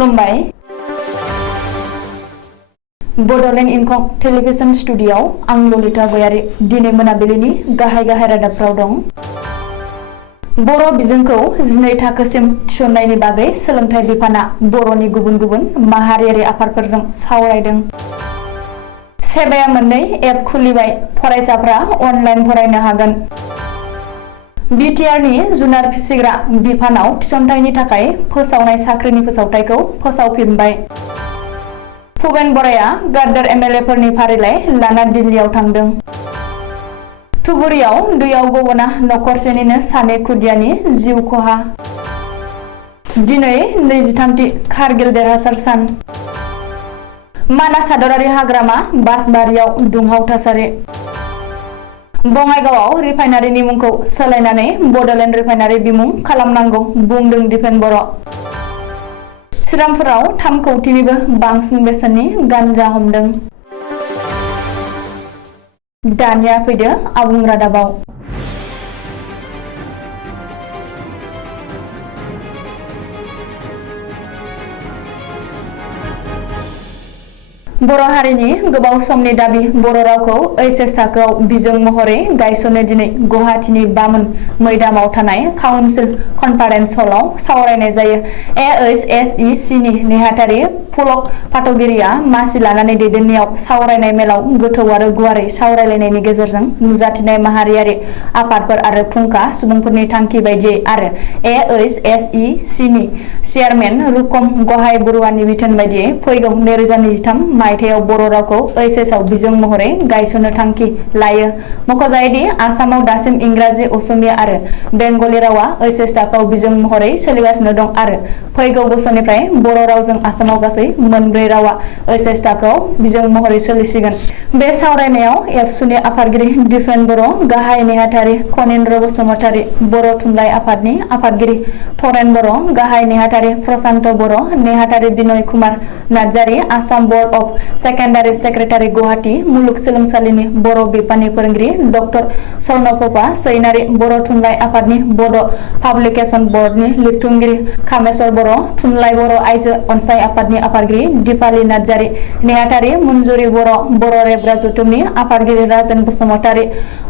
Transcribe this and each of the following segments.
खुलुमबाय। बड'लेण्ड इंखं टेलिभिजन स्टुडिय'आव आं ललिता गयारी दिनै मोनाबिलिनि गाहाय रादाबफ्राव दं। बर' बिजोंखौ 12 थाखोसिम थिसननायनि बागै सोलोंथाइ बिफाना बर'नि गुबुन माहारियारि आफादफोरजों सावरायदों। सेबाया मोननै एप खुलिबाय, फरायसाफ्रा अनलाइन फरायनो हागोन। बिटिआरनि जुनार फिसिग्रा बिफानाव थिसनथाइनि थाखाय फोसावनाय साख्रिनि फोसावथाइखौ फोसावफिनबाय। भुपेन बराया गाद्दार एमएलएफोरनि फारिलाइ लाना दिल्लीयाव थांदों। धुबुरीयाव दैयाव गब'ना नखरसेनिनो 2 खुदियानि जिउ खहा। दिनै 23थि कारगिल देरहासार सान। मानास हादरारि हाग्रामा बासबारियाव दुंहाव थासारि। बङाइगावआव रिफाइनारिनि मुंखौ सोलायनानै बड'लेण्ड रिफाइनारि बिमुं खालामनांगौ बुंदों दिपेन बर'। श्रीरामपुराव 3 कौटिनिबो बांसिन बेसेननि गान्जा हमदों। दानिया फैदो आबुं रादाबाव। बर' हारिनि गोबाव समनि दाबि बर' रावखौ ओइचएस थाखोआव बिजों महरै गायसननो दिनै गुवाहाटीनि बामोन मैदामाव थानाय काउन्सिल कनफारेन्स हलाव सावरायनाय जायो। एओइचएसइ-सिनि नेहाथारि पुलक पाटगिरिया मासि लानानै दैदेननायाव सावरायनाय मेलाव गोथौ आरो गुवारै सावरायलायनायनि गेजेरजों नुजाथिनाय माहारियारि आफादफोर आरो फुंखा सुबुंफोरनि थांखि बायदियै आरो एओइचएसइ-सिनि चेयारमेन रुकम गहाय बरुवानि बिथोन बायदियै फैगौ 2023 मायथाइयाव बर' रावखौ ओइचएसआव बिजों महरै गायसननो थांखि लायो। मख'जायोदि आसामाव दासिम इंराजि, असमिया आरो बेंगलि रावा ओइचएस थाखोआव बिजों महरै सोलिगासिनो दं आरो फैगौ बोसोरनिफ्राय बर' रावजों आसामाव गासै 4 रावा ओइचएस थाखोआव बिजों महरै सोलिसिगोन। बे सावरायनायाव एबसुनि आफादगिरि दिपेन बर', गाहाय नेहाथारि खनिन्द्र बसुमतारी, बर' थुनलाइ आफादनि आफादगिरि थरेन बर', गाहाय नेहाथारि प्रसान्त बर', नेहाथारि Binay Kumar Narzary, Assam board of secondary secretary, Guwahati मुलुगसोलोंसालिनि बर' बिफाननि फोरोंगिरि डक्टर स्वर्णप्रभा सैनारी, बर' थुनलाइ आफादनि बड' पाब्लिकेसन बर्डनि लिरथुमगिरि कामेस्वर बर', थुनलाइ बर' आइजो अनसाय आफादनि आफादगिरि दिपाली नार्जारी, नेहाथारि मन्जुरि बर', बर' रेबग्रा जथुमनि आफादगिरि राजेन बसुमतारी,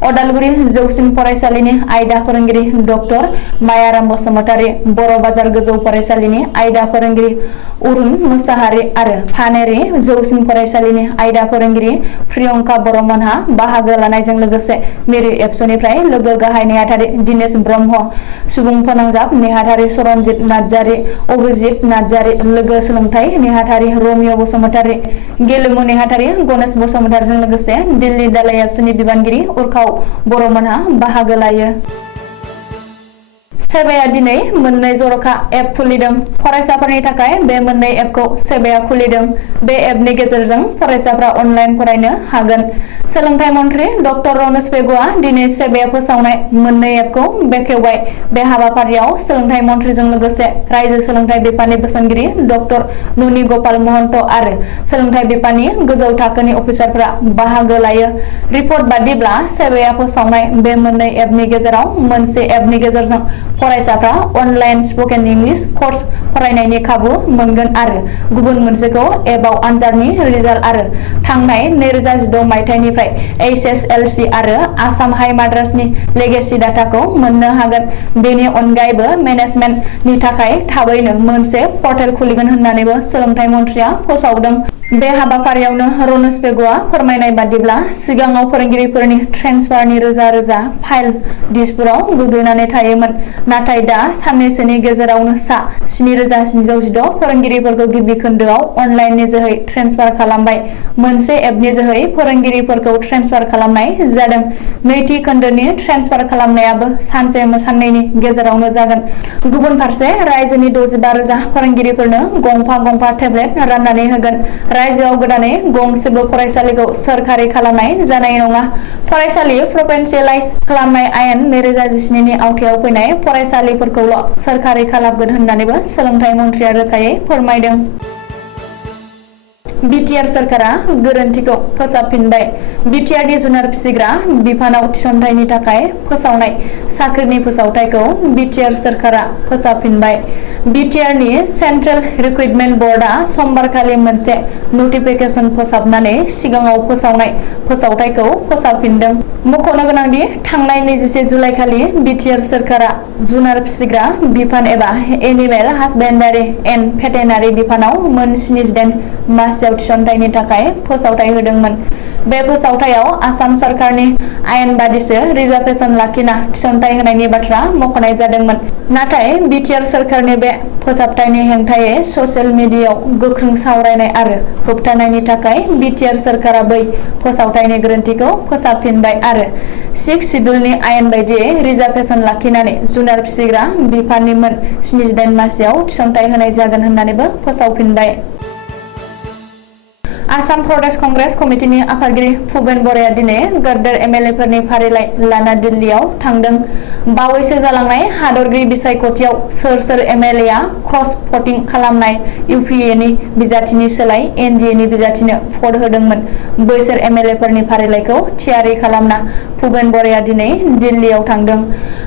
अदालगुरि जौसिन फरायसालिनि आयदा फोरोंगिरि डक्टर मायाराम बसुमतारी, बर' बाजार गोजौ फरायसालिनि आयदा फोरोंगिरि अरुण मुसाहारि आरो फानेरि जौसिन फरायसालिनि आयदा फोरोंगिरि प्रियंका बर'मोनहा बाहागो लानायजों लोगोसे मिरु एबसुनिफ्राय लोगो गाहाय नेहाथारि दिनेश ब्रह्म, सुबुं फोनांजाब नेहाथारि सरनजित नार्जारी, अभिजित नार्जारी, लोगो सोलोंथाइ नेहाथारि रमिय बसुमतारी, गेलेमु नेहाथारि गणेश बसुमतारीजों लोगोसे दिल्ली दालाइ एबसुनि बिबानगिरि उर्खाव बर'मोनहा बाहागो लायो। सेबाया दिनै 2 जर'खा एप खुलिदों। फरायसाफोरनि थाखाय बे 2 एपखौ सेबाया खुलिदों। बे एपनि गेजेरजों फरायसाफ्रा अनलाइन फरायनो हागोन। सोलोंथाइ मन्थ्रि डक्टर रमेश पेगुआ दिनै सेबाया फोसावनाय 2 एपखौ बेखेवबाय। बे हाबाफारियाव सोलोंथाइ मन्थ्रिजों लोगोसे रायजो सोलोंथाइ बिफाननि बोसोनगिरि डक्टर ननि गपाल महन्त आरो सोलोंथाइ बिफाननि गोजौ थाखोनि अफिसारफोरा बाहागो लायो। रिपर्ट बादिब्ला सेबाया फोसावनाय बे 2 एपनि गेजेराव मोनसे एपनि गेजेरजों फरायसाफ्रा अनलाइन स्पकेन इंलिश कर्स फरायनायनि खाबु मोनगोन आरो गुबुन मोनसेखौ एपआव आनजादनि रिजाल्ट आरो थांनाय 2016 मायथाइनिफ्राय एइचएसएलसि आरो आसाम हाइ माद्रासनि लेगेसि डाटाखौ मोननो हागोन। बेनि अनगायैबो मेनेजमेन्टनि थाखाय थाबैनो मोनसे पर्टेल खुलिगोन होननानैबो सोलोंथाइ मन्थ्रिया फोसावदों। बे हाबाफारियावनो रमेश पेगुआ फोरमायनाय बादिब्ला सिगाङाव फोरोंगिरिफोरनि ट्रेन्सफारनि रोजा फाइल डिस्कफोराव गोग्लैनानै थायोमोन, नाथाय दा साननैसोनि गेजेरावनो सा 7716 फोरोंगिरिफोरखौ गिबि खोन्दोआव अनलाइननि जोहै ट्रेन्सफार खालामबाय। मोनसे एपनि जोहै फोरोंगिरिफोरखौ ट्रेन्सफार खालामनाय जादों। नैथि खोन्दोनि ट्रेन्सफार खालामनायाबो साननैनि गेजेरावनो जागोन। गुबुन फारसे रायजोनि 65,000 फोरोंगिरिफोरनो गंफा टेब्लेट राननानै होगोन। रायजोआव गोदानै गंसेबो फरायसालिखौ सोरखारि खालामनाय जानाय नङा। फरायसालि प्रभिन्सियेलाइज खालामनाय आयेन 2017 नि आवथायाव फैनाय फरायसालिफोरखौल' सोरखारि खालामगोन होननानैबो सोलोंथाइ मन्थ्रिया रोखायै फोरमायदों। बिटिआर सोरखारा गोरोन्थिखौ फोसाबफिनबाय। बिटिआरनि जुनार फिसिग्रा बिफानाव थिसनथायनि थाखाय फोसावनाय साख्रिनि फोसावथायखौ बिटिआर सोरखारा फोसाबफिनबाय। बिटिआरनि सेन्ट्रेल रिक्रुटमेन्ट बर्डआ समबारखालि मोनसे नटिफिकेसन फोसाबनानै सिगाङाव फोसावनाय फोसावथायखौ फोसाबफिनदों। मख'नो गोनांदि थांनाय 21 जुलाइखालि बिटिआर सोरखारा जुनार फिसिग्रा बिफान एबा एनिमेल हासबेन्डारि एन्ड भेटेनारि बिफानाव मोन 78 मासियाव थिसनथायनि थाखाय फोसावथाय होदोंमोन। बे फोसावथायाव आसाम सरकारनि आयेन बादिसो रिजार्भेसन लाखिना थिसनथाय होनायनि बाथ्रा मख'नाय जादोंमोन। नाथाय बिटिआर सोरखारनि बे फोसाबथायनि हेंथायै ससियेल मिडियायाव गोख्रों सावरायनाय आरो होबथानायनि थाखाय बिटिआर सोरखारा बै फोसावथायनि गोरोन्थिखौ फोसाबफिनबाय आरो 6 सिडुलनि आयेन बायदियै रिजार्भेसन लाखिनानै जुनार फिसिग्रा बिफाननि मोन 78 मासियाव थिसनथाय होनाय जागोन होननानैबो फोसावफिनबाय। आसाम प्रदेश कंग्रेस कमिटिनि आफादगिरि भुपेन बराया दिनै गद्दार एमएलएफोरनि फारिलाइ लाना दिल्लीयाव थांदों। बावैसो जालांनाय हादरगिरि बिसायख'थियाव सोर सोर एमएलएआ क्रस भटिं खालामनाय इउपिएनि बिजाथिनि सोलाय एनडिएनि बिजाथिनो भट होदोंमोन बैसोर एमएलएफोरनि फारिलाइखौ थियारि खालामना भुपेन बराया दिनै दिल्लीयाव थांदों।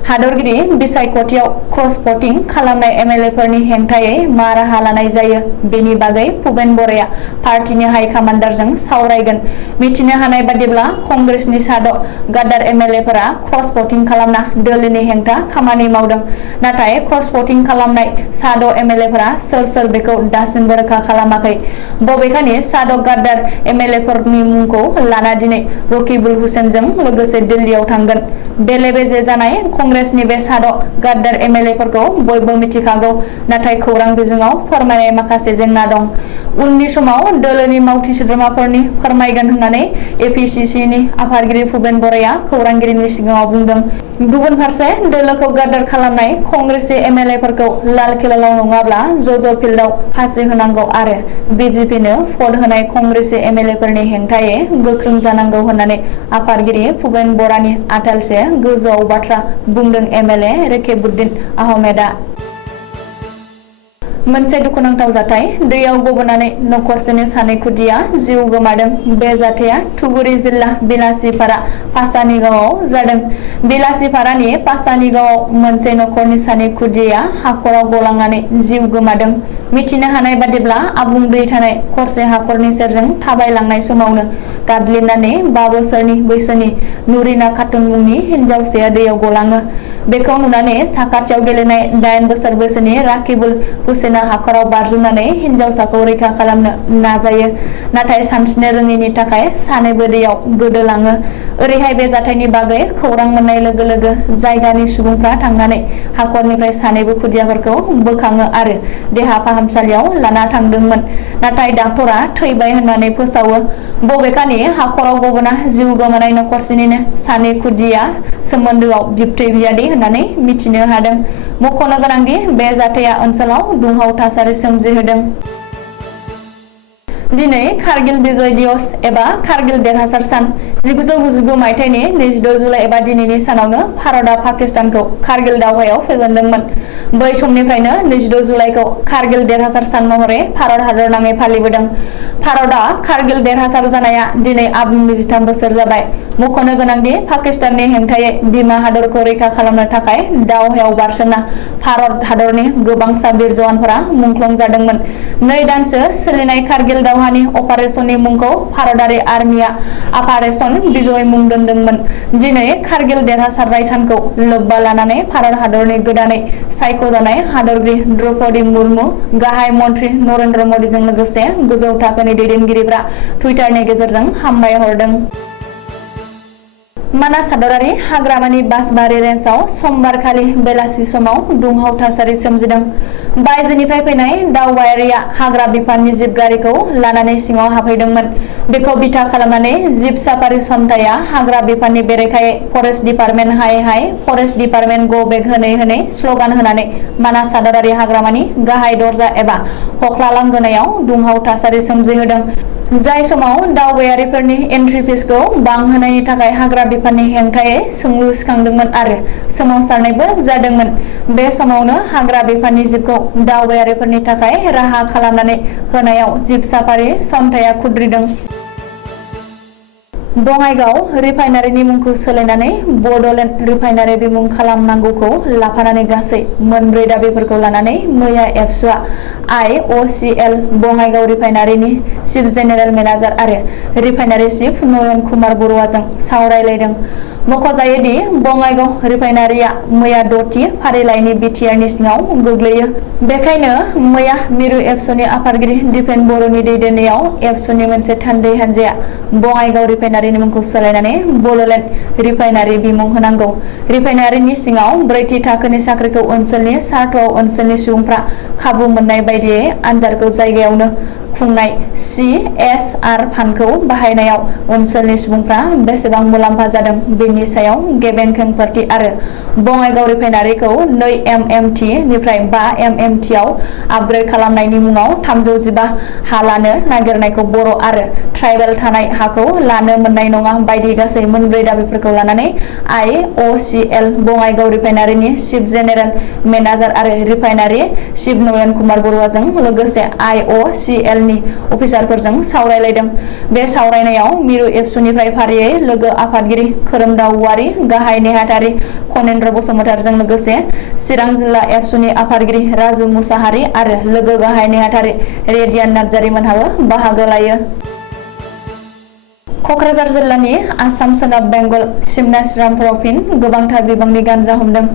हादरगिरि बिसायख'थियाव क्रस भटिं खालामनाय एमएलएफोरनि हेंथायै मा राहा लानाय जायो बेनि बागै भुपेन बराया पार्टीनि हाइकमान्डारजों सावरायगोन। मिथिनो हानाय बादिब्ला कंग्रेसनि साद' गद्दार एमएलएफोरा क्रस भटिं खालामना दोलोनि हेंथा खामानि मावदों। नाथाय क्रस भटिं खालामनाय साद' एमएलएफोरा सोर सोर बेखौ दासिमबो रोखा खालामाखै। बबेखानि साद' गद्दार एमएलएफोरनि मुंखौ लाना दिनै रकिबुल हुसेनजों लोगोसे दिल्लीयाव थांगोन। बेले बेजे जानाय कंग्रेसनि बे साद' गद्दार एमएलएफोरखौ बयबो मिथिखागौ। नाथाय खौरां बिजोङाव फोरमायनाय माखासे जेंना दं। उननि समाव दोलोनि मावथि सोद्रोमाफोरनि फोरमायगोन होननानै एपिसिसिनि आफादगिरि भुपेन बराया खौरांगिरिनि सिगाङाव बुंदों। गुबुन फारसे दोलोखौ गद्दार खालामनाय कंग्रेसि एमएलएफोरखौ लाल किलायाव नङाब्ला जज फिल्डआव फासि होनांगौ आरो बिजेपिनो भट होनाय कंग्रेसि एमएलएफोरनि हेंथायै गोख्रों जानांगौ होननानै आफादगिरि भुपेन बरानि आथालसे गोजौआव बाथ्रा बुंदों एमएलए रेकेबुद्दिन आहमेदआ। मोनसे दुखुनांथाव जाथाय दैयाव गबनानै नखरसेनि सानै खुदिया जिउ गोमादों। बे जाथाया धुबुरी जिल्ला बिलासिपारा पासानिगावआव जादों। बिलासिपारानि पासानिगावआव मोनसे नखरनि सानै खुदिया हाखराव गलांनानै जिउ गोमादों। मिथिनो हानाय बादिब्ला आबुं दै थानाय खरसे हाखरनि सेरजों थाबायलांनाय समावनो गादलिननानै 5 बोसोरनि बैसोनि नुरिना खातुन मुंनि हिनजावसाया दैयाव गलाङो। बेखौ नुनानै साखाथियाव गेलेनाय 8 बोसोर बैसोनि राकिबुल हुसेना हाखराव बारजुमनानै हिनजावसाखौ रैखा खालामनो नाजायो। नाथाय सानस्रिनो रोङैनि थाखाय सानैबो दैयाव गोदोलाङो। ओरैहाय बे जाथायनि बागै खौरां मोननाय लोगो लोगो जायगानि सुबुंफ्रा थांनानै हाखरनिफ्राय सानैबो खुदियाफोरखौ बोखाङो आरो देहा फाहामसालियाव लाना थांदोंमोन। नाथाय डाक्टरा थैबाय होननानै फोसावो। बबेखानि हाखराव गबना जिउ गोमानाय नखरसेनिनो सानै खुदिया सोमोन्दोआव बिबथै बियादै होननानै मिथिनो हादों। मख'नो गोनांदि बे जाथाया ओनसोलाव दुंहाव थासारि सोमजिहोदों। दिनै कारगिल विजय दिवस एबा कारगिल देरहासार सान। 1999 मायथाइनि 22 जुलाइ एबा दिनैनि सानावनो भारतआ पाकिस्तानखौ कारगिल दावहायाव फेजेनदोंमोन। बै समनिफ्रायनो 22 जुलाइखौ कारगिल देरहासार सान महरै भारत हादरनाङै फालिबोदों। भारतआ कारगिल देरहासार जानाया दिनै आबुं 23 बोसोर जाबाय। मख'नो गोनांदि पाकिस्ताननि हेंथायै बिमा हादरखौ रैखा खालामनो थाखाय दावहायाव बारसोमना भारत हादरनि गोबांसा बिर जवानफोरा मुंख्लं जादोंमोन। 2 दानसो सोलिनाय कारगिल दावहानि अपारेशननि मुंखौ भारतारि आर्मिया अपारेशन विजय मुं दोनदोंमोन। दिनै कारगिल देरहासारनाय सानखौ लोब्बा लानानै भारत हादरनि गोदानै सायख'जानाय हादरगिरि द्रौपदी मुर्मु, गाहाय मन्त्रि नरेन्द्र मदिजों लोगोसे गोजौ थाखोनि दैदेनगिरिफ्रा टुइटारनि गेजेरजों हामबाय हरदों। मानास हादरारि हाग्रामानि बासबारि रेन्जआव समबारखालि बेलासि समाव दुंहाव थासारि सोमजिदों। बायजोनिफ्राय फैनाय दावबायारिया हाग्रा बिफाननि जिब गारिखौ लानानै सिङाव हाबहैदोंमोन। बेखौ बिथा खालामनानै जिब साफारि सन्थाया हाग्रा बिफाननि बेरेखायै फरेस्ट डिपार्टमेन्ट हाय हाय, फरेस्ट डिपार्टमेन्ट गो बेक होनै होनै स्लगान होनानै मानास हादरारि हाग्रामानि गाहाय दरजा एबा हख्ला लांगोनायाव दुंहाव थासारि सोमजिहोदों। जाय समाव दावबायारिफोरनि एन्ट्रि फिसखौ बांहोनायनि थाखाय हाग्रा बिफाननि हेंथायै सोंलु सिखांदोंमोन आरो सोमावसारनायबो जादोंमोन। बे समावनो हाग्रा बिफाननि जिबखौ दावबायारिफोरनि थाखाय राहा खालामनानै होनायाव जिब साफारि सनथाया खुद्रिदों। बङाइगाव रिफाइनारिनि मुंखौ सोलायनानै बडलेण्ड रिफाइनारि बिमुं खालामनांगौखौ लाफानानै गासै मोनब्रै दाबिफोरखौ लानानै मैया एबसुआ IOCL बङाइगाव रिफाइनारिनि चिफ जेनेरेल मेनेजार आरो रिफाइनारि चिफ नयन कुमार बरुवाजों सावरायलायदों। मख'जायोदि बङाइगाव रिफाइनारिया मैया 6थि फारिलाइनि बिटिआरनि सिङाव गोग्लैयो। बेखायनो मैया मिरु एबसुनि आफादगिरि दिपेन बर'नि दैदेननायाव एबसुनि मोनसे थान्दै हान्जाया बङाइगाव रिफाइनारिनि मुंखौ सोलायनानै बडलेण्ड रिफाइनारि बिमुं होनांगौ। रिफाइनारिनि सिङाव ब्रैथि थाखोनि साख्रिखौ ओनसोलनि सार्थआव ओनसोलनि सुबुंफ्रा खाबु मोननाय बायदियै आनजादखौ जायगायावनो खुंनाय CSR फान्डखौ बाहायनायाव ओनसोलनि सुबुंफ्रा बेसेबां मुलाम्फा जादों बेनि सायाव गेबें खेंफोरथि आरो बङाइगाव रिफाइनारिखौ 2 MMT निफ्राय 5 MMT आव आपग्रेड खालामनायनि मुङाव 315 हा लानो नागिरनायखौ बर' आरो ट्राइबेल थानाय हाखौ लानो मोननाय नङा बायदि गासै मोनब्रै दाबिफोरखौ लानानै IOCL बङाइगाव रिफाइनारिनि चिफ जेनेरेल मेनेजार आरो रिफाइनारि चिफ नयन कुमार बरुवाजों लोगोसे IOCL नि अफिसारफोरजों सावरायलायदों। बे सावरायनायाव मिरु एबसुनिफ्राय फारियै लोगो आफादगिरि खोरोमदाव औवारी, गाहाय नेहाथारि खनेन्द्र बसुमतारिजों लोगोसे चिरां जिल्ला एबसुनि आफादगिरि राजु मुसाहारि आरो लोगो गाहाय नेहाथारि रेडियान नार्जारि मोनहाबो बाहागो लायो। कक्राझार जिल्लानि आसाम सोनाब बेंगल सिमना श्रीरामपुराव फिन गोबांथार बिबांनि गान्जा हमदों।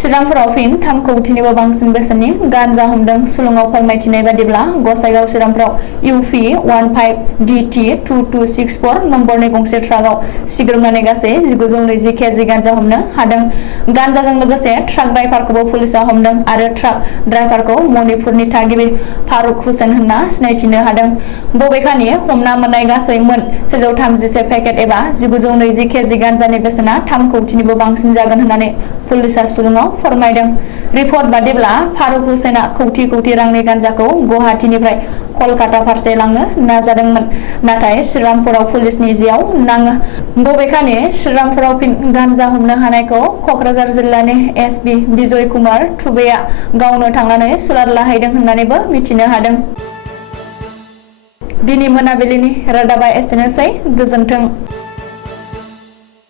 श्रीरामपुराव फिन 3 कौटिनिबो बांसिन बेसेननि गान्जा हमदों। सुलुङाव फोरमायथिनाय बादिब्ला गसाइगाव श्रीरामपुराव UP 15DT 2264 नम्बरनि गंसे ट्राकआव सिग्रोमनानै गासै 1920 केजि गान्जा हमनो हादों। गान्जाजों लोगोसे ट्राक ड्राइभारखौबो पुलिसआ हमदों आरो ट्राक ड्राइभारखौ मणिपुरनि थागिबि फारुक हुसेन होनना सिनायथिनो हादों। बबेखानि हमना मोननाय गासै मोन 131 पेकेट एबा 1920 केजि गान्जानि बेसेना 3 कौटिनिबो बांसिन जागोन होननानै पुलिसआ सुलुङाव फोरमायदों। रिपर्ट बादिब्ला फारुक हुसेना कौटि रांनि गान्जाखौ गुवाहाटीनिफ्राय कलकाता फारसे लांनो नाजादोंमोन, नाथाय श्रीरामपुराव पुलिसनि जेआव नाङो। बबेखानि श्रीरामपुराव फिन गान्जा हमनो हानायखौ कक्राझार जिल्लानि SP बिजय कुमार थुबेआ गावनो थांनानै सुलाद लाहैदों होननानैबो मिथिनो हादों। दिनै मोनाबिलिनि रादाबा एसेनोसै। गोजोन्थों।